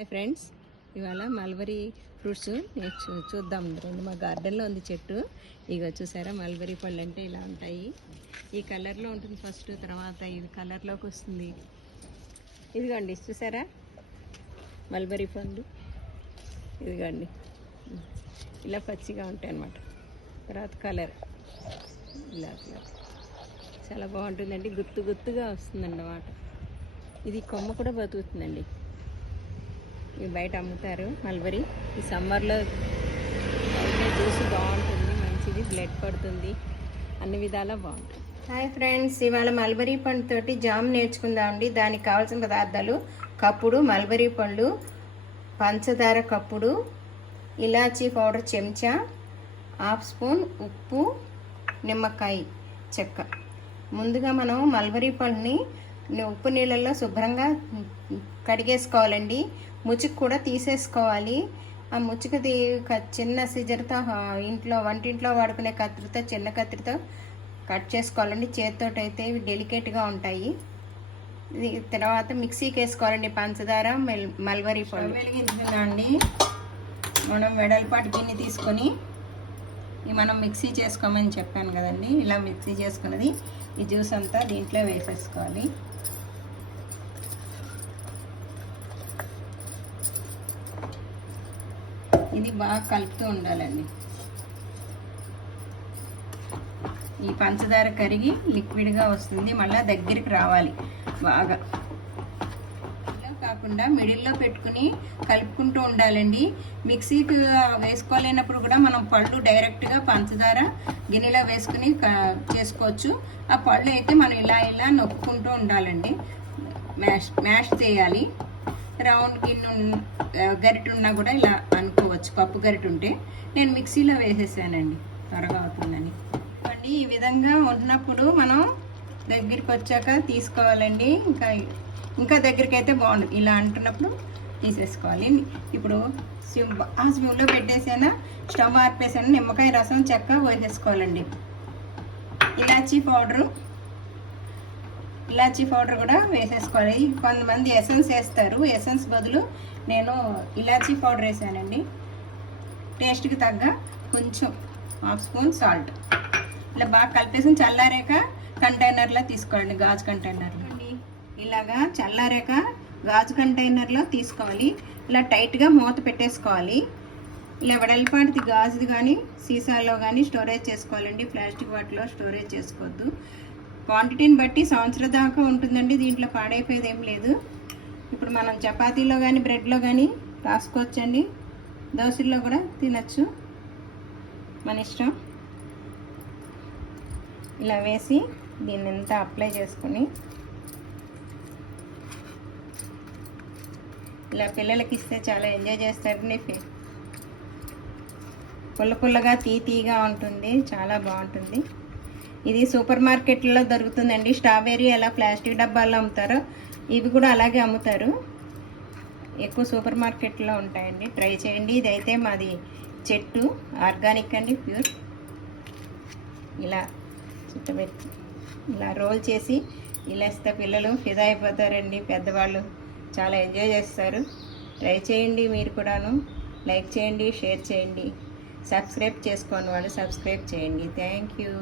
Hi friends, ఇవాళ mulberry fruits చూద్దాం. రెండు మా గార్డెన్లో ఉంది చెట్టు. ఇక చూసారా, మల్బరీ పళ్ళు అంటే ఇలా ఉంటాయి. ఈ కలర్లో ఉంటుంది ఫస్ట్, తర్వాత ఇది కలర్లోకి వస్తుంది. ఇదిగోండి చూసారా మల్బరీ పండు, ఇదిగోండి ఇలా పచ్చిగా ఉంటాయి అన్నమాట. తర్వాత కలర్ ఇలా చాలా బాగుంటుందండి, గుత్తుగా వస్తుందండి అన్నమాట. ఇది కొమ్మ కూడా బతుకుతుందండి. ఇవి బయట అమ్ముతారు మల్బరీ. ఈ సమ్మర్లో అయితే జ్యూస్ బాగుంటుంది, మంచిది, బ్లడ్ పడుతుంది, అన్ని విధాలా బాగుంటుంది. హాయ్ ఫ్రెండ్స్, ఇవాళ మల్బరీ పండుతోటి జామ్ నేర్చుకుందామండి. దానికి కావాల్సిన పదార్థాలు: కప్పుడు మల్బరీ పండు, పంచదార కప్పుడు, ఇలాచీ పౌడర్ చెంచా, హాఫ్ స్పూన్ ఉప్పు, నిమ్మకాయ చెక్క. ముందుగా మనం మల్బరీ పండుని ఉప్పు నీళ్ళల్లో శుభ్రంగా కడిగేసుకోవాలండి. ముచ్చుకు కూడా తీసేసుకోవాలి. ఆ ముచ్చుకు చిన్న సిజర్తో వంటింట్లో వాడుకునే కత్తిరితో, చిన్న కత్తిరితో కట్ చేసుకోవాలండి. చేతితో అయితే ఇవి డెలికేట్గా ఉంటాయి. తర్వాత మిక్సీకి వేసుకోవాలండి పంచదార, మల్బరీ పండు. వెలిగించుకుందామండి. మనం వెడల్పాటి గిన్నె తీసుకొని మనం మిక్సీ చేసుకోమని చెప్పాను కదండి. ఇలా మిక్సీ చేసుకున్నది ఈ జ్యూస్ అంతా దీంట్లో వేసేసుకోవాలి. ఇది బాగా కలుపుతూ ఉండాలండి. ఈ పంచదార కరిగి లిక్విడ్గా వస్తుంది, మళ్ళీ దగ్గరికి రావాలి బాగా. ఇలా కాకుండా మిడిల్లో పెట్టుకుని కలుపుకుంటూ ఉండాలండి. మిక్సీకి వేసుకోలేనప్పుడు కూడా మనం పళ్ళు డైరెక్ట్గా పంచదార గిన్నెలో వేసుకుని చేసుకోవచ్చు. ఆ పళ్ళు అయితే మనం ఇలా నొక్కుంటూ ఉండాలండి. మ్యాష్ చేయాలి. రౌండ్ గిన్నె గరిటె ఉన్నా కూడా ఇలా అనుకోవచ్చు. కప్పు గరిటె ఉంటే నేను మిక్సీలో వేసేసానండి, త్వరగా అవుతుందని. ఈ విధంగా ఉన్నప్పుడు మనం దగ్గరికి వచ్చాక తీసుకోవాలండి. ఇంకా దగ్గరికి అయితే బాగుండదు. ఇలా అంటున్నప్పుడు తీసేసుకోవాలి. ఇప్పుడు సిమ్లో పెట్టేసాను, స్టవ్ ఆర్పేసాను. నిమ్మకాయ రసం చెక్క వేసేసుకోవాలండి. ఇలాచీ పౌడర్ కూడా వేసేసుకోవాలి. కొంతమంది ఎసెన్స్ వేస్తారు, ఎసెన్స్ బదులు నేను ఇలాచీ పౌడర్ వేసానండి. టేస్ట్కి తగ్గ కొంచెం హాఫ్ స్పూన్ సాల్ట్. ఇలా బాగా కలిపేసి చల్లారాక కంటైనర్లో తీసుకోండి, గాజు కంటైనర్లో. ఇలాగా చల్లారాక గాజు కంటైనర్లో తీసుకోవాలి. ఇలా టైట్గా మూత పెట్టేసుకోవాలి. ఇలా వెడల్పాటిది గాజుది కానీ సీసాలో కానీ స్టోరేజ్ చేసుకోవాలండి. ప్లాస్టిక్ వాటిలో స్టోరేజ్ చేసుకోవద్దు. క్వాంటిటీని బట్టి సంవత్సరం దాకా ఉంటుందండి, దీంట్లో పాడైపోయేది ఏం లేదు. ఇప్పుడు మనం చపాతీలో కానీ బ్రెడ్లో కానీ రాసుకోవచ్చండి, దోశల్లో కూడా తినచ్చు, మన ఇష్టం. ఇలా వేసి దీన్ని అంతా అప్లై చేసుకుని ఇలా పిల్లలకి ఇస్తే చాలా ఎంజాయ్ చేస్తారండి. పుల్లగా తీగా ఉంటుంది, చాలా బాగుంటుంది. ఇది సూపర్ మార్కెట్లో దొరుకుతుందండి. స్ట్రాబెర్రీ ఎలా ప్లాస్టిక్ డబ్బాల్లో అమ్ముతారో ఇవి కూడా అలాగే అమ్ముతారు. ఎక్కువ సూపర్ మార్కెట్లో ఉంటాయండి, ట్రై చేయండి. ఇదైతే మాది చెట్టు, ఆర్గానిక్ అండి, ప్యూర్. ఇలా చుట్టబెట్టి ఇలా రోల్ చేసి ఇలా ఇస్తే పిల్లలు ఫిదా అయిపోతారండి. పెద్దవాళ్ళు చాలా ఎంజాయ్ చేస్తారు. ట్రై చేయండి మీరు కూడాను. లైక్ చేయండి, షేర్ చేయండి, సబ్స్క్రైబ్ చేసుకోని వాళ్ళు సబ్స్క్రైబ్ చేయండి. Thank you.